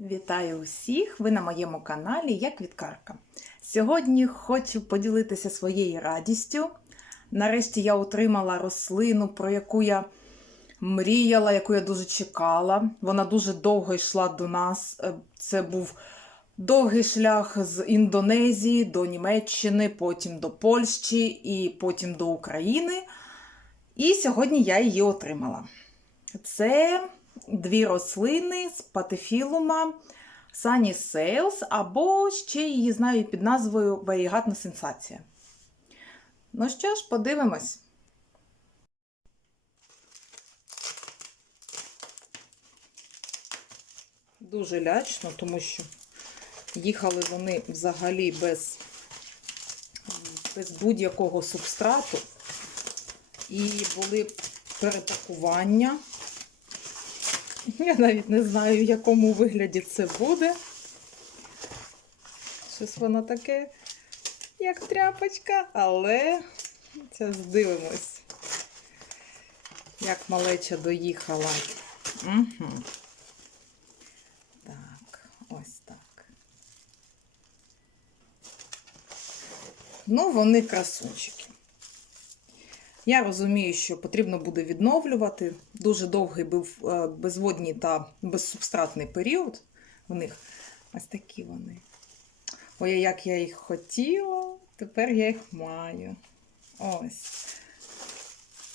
Вітаю усіх! Ви на моєму каналі Я Квіткарка. Сьогодні хочу поділитися своєю радістю. Нарешті я отримала рослину, про яку я мріяла, яку я дуже чекала. Вона дуже довго йшла до нас. Е, Це був довгий шлях з Індонезії до Німеччини, потім до Польщі і потім до України. І сьогодні я її отримала. Це дві рослини з патефілума Sunny Sales, або ще її знаю під назвою варігатна сенсація. Ну що ж, подивимось. Дуже лячно, тому що їхали вони взагалі без, без будь-якого субстрату. І були перепакування. Я навіть не знаю, в якому вигляді це буде. Щось воно таке, як тряпочка, але зараз здивимось, як малеча доїхала. Угу. Так, ось так. Ну, вони красунчики. Я розумію, що потрібно буде відновлювати. Дуже довгий був е, безводній та безсубстратний період. У них ось такі вони. Ой, як я їх хотіла, тепер я їх маю. Ось.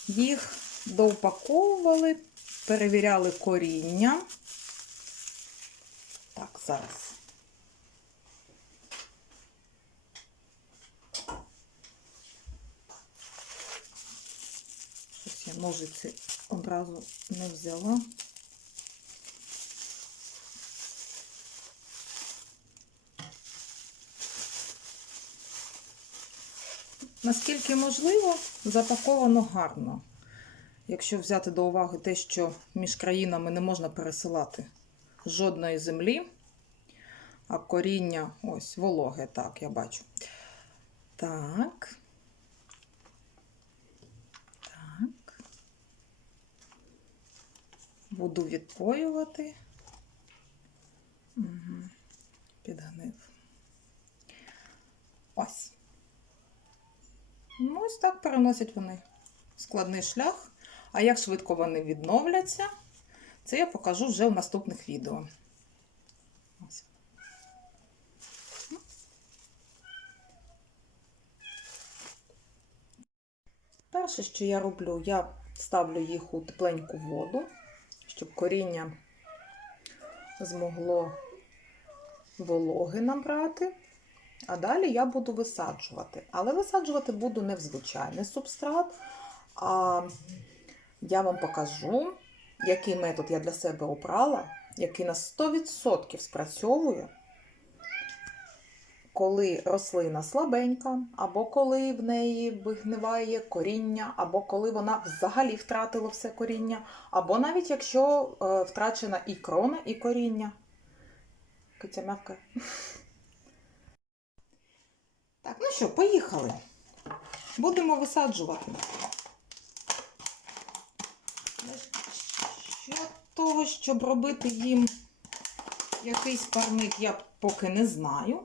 Їх доупаковували, перевіряли коріння. Так, зараз. Щось я ножиці одразу не взяла. Наскільки можливо, запаковано гарно. Якщо взяти до уваги те, що між країнами не можна пересилати жодної землі, а коріння ось вологе, так, я бачу. Так. Буду відпоювати. Угу. Підгнив. Ось. Ну, ось так переносять вони складний шлях. А як швидко вони відновляться, це я покажу вже в наступних відео. Ось. Перше, що я роблю, я ставлю їх у тепленьку воду, щоб коріння змогло вологи набрати. А далі я буду висаджувати. Але висаджувати буду не в звичайний субстрат, а я вам покажу, який метод я для себе обрала, який на 100% спрацьовує, коли рослина слабенька, або коли в неї вигниває коріння, або коли вона взагалі втратила все коріння, або навіть якщо е, втрачена і крона, і коріння. Киця м'явка. Так, ну що, поїхали. Будемо висаджувати. Що того, щоб робити їм якийсь парник, я поки не знаю.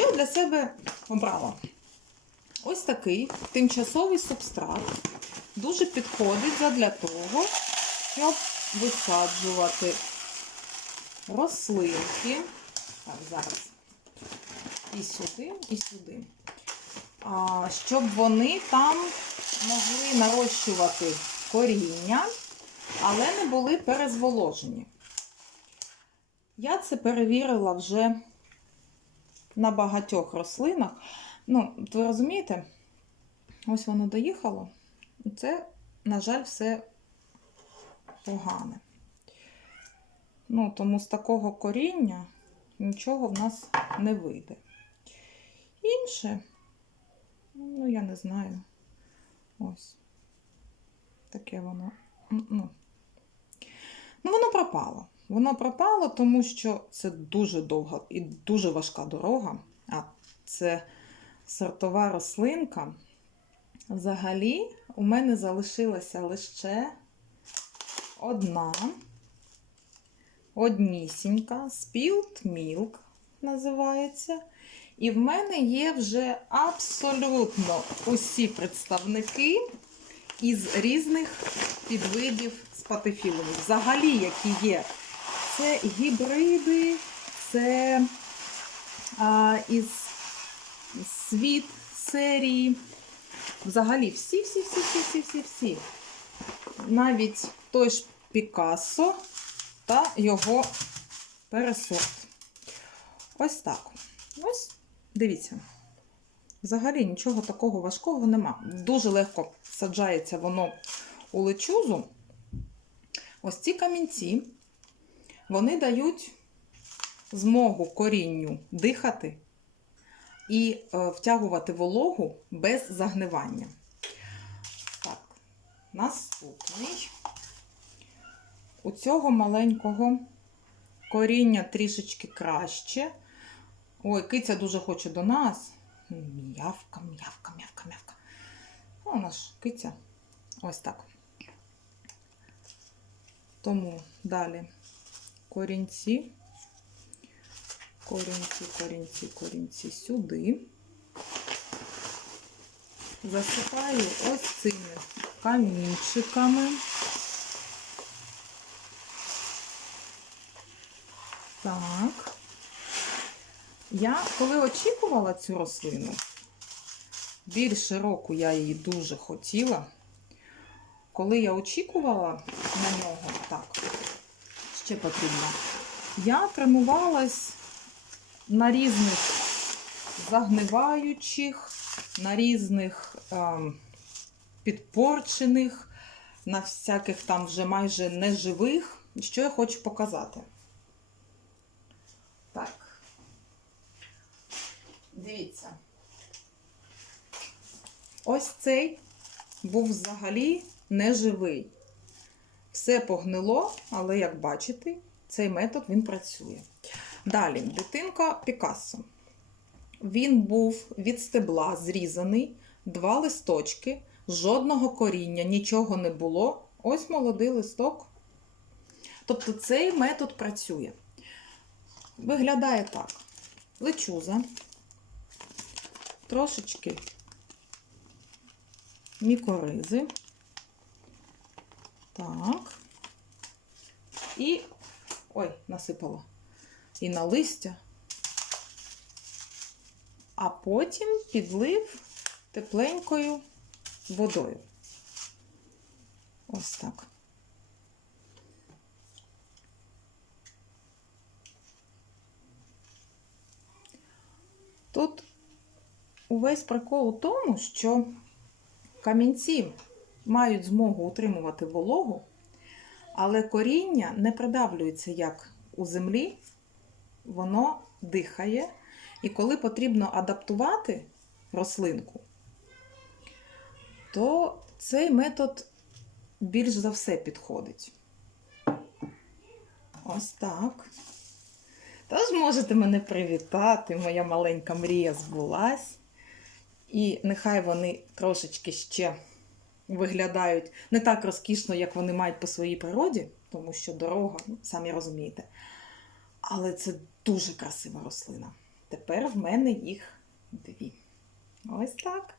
Що я для себе обрала? Ось такий тимчасовий субстрат. Дуже підходить для того, щоб висаджувати рослинки. Так, зараз і сюди, і сюди. А, щоб вони там могли нарощувати коріння, але не були перезволожені. Я це перевірила вже на багатьох рослинах. Ну, ви розумієте, ось воно доїхало. Це, на жаль, все погане. Ну, тому з такого коріння нічого в нас не вийде. Інше, ну, я не знаю. Ось. Таке воно. Ну, ну воно пропало. Воно пропало, тому що це дуже довга і дуже важка дорога. А це сортова рослинка. Взагалі, у мене залишилася лише одна. однісінька, Spilled Milk називається. І в мене є вже абсолютно усі представники із різних підвидів спатифілумів. Взагалі, які є. Це гібриди, це а, із світ серії. Взагалі, всі, всі, всі, всі, всі, всі, всі. Навіть той ж Пікассо та його пересорт. Ось так. Ось, дивіться. Взагалі нічого такого важкого нема. Дуже легко саджається воно у лечузу. Ось ці камінці, вони дають змогу корінню дихати і е, втягувати вологу без загнивання. Так, наступний. У цього маленького коріння трішечки краще. Ой, киця дуже хоче до нас. М'явка, м'явка, м'явка, м'явка. О, наш киця. Ось так. Тому далі корінці. Корінці, корінці, корінці сюди. Засипаю ось цими камінчиками. Так. Я коли очікувала цю рослину, більше року я її дуже хотіла. Коли я очікувала на нього, так, ще потрібно, я тренувалась на різних загниваючих, на різних ем, підпорчених, на всяких там вже майже неживих. Що я хочу показати? Так. Дивіться. Ось цей був взагалі неживий. Все погнило, але як бачите, цей метод він працює. Далі, дитинка Пікассо. Він був від стебла зрізаний, два листочки, жодного коріння, нічого не було. Ось молодий листок. Тобто цей метод працює. Виглядає так: лечуза, трошечки мікоризи. Так. І. Ой, насипала. І на листя. А потім підлив тепленькою водою. Ось так. Тут увесь прикол у тому, що камінці мають змогу утримувати вологу, але коріння не придавлюється як у землі, воно дихає. І коли потрібно адаптувати рослинку, то цей метод більш за все підходить. Ось так. Тож можете мене привітати, моя маленька мрія збулась. І нехай вони трошечки ще виглядають не так розкішно, як вони мають по своїй природі, тому що дорога, ну, самі розумієте. Але це дуже красива рослина. Тепер в мене їх дві. Ось так.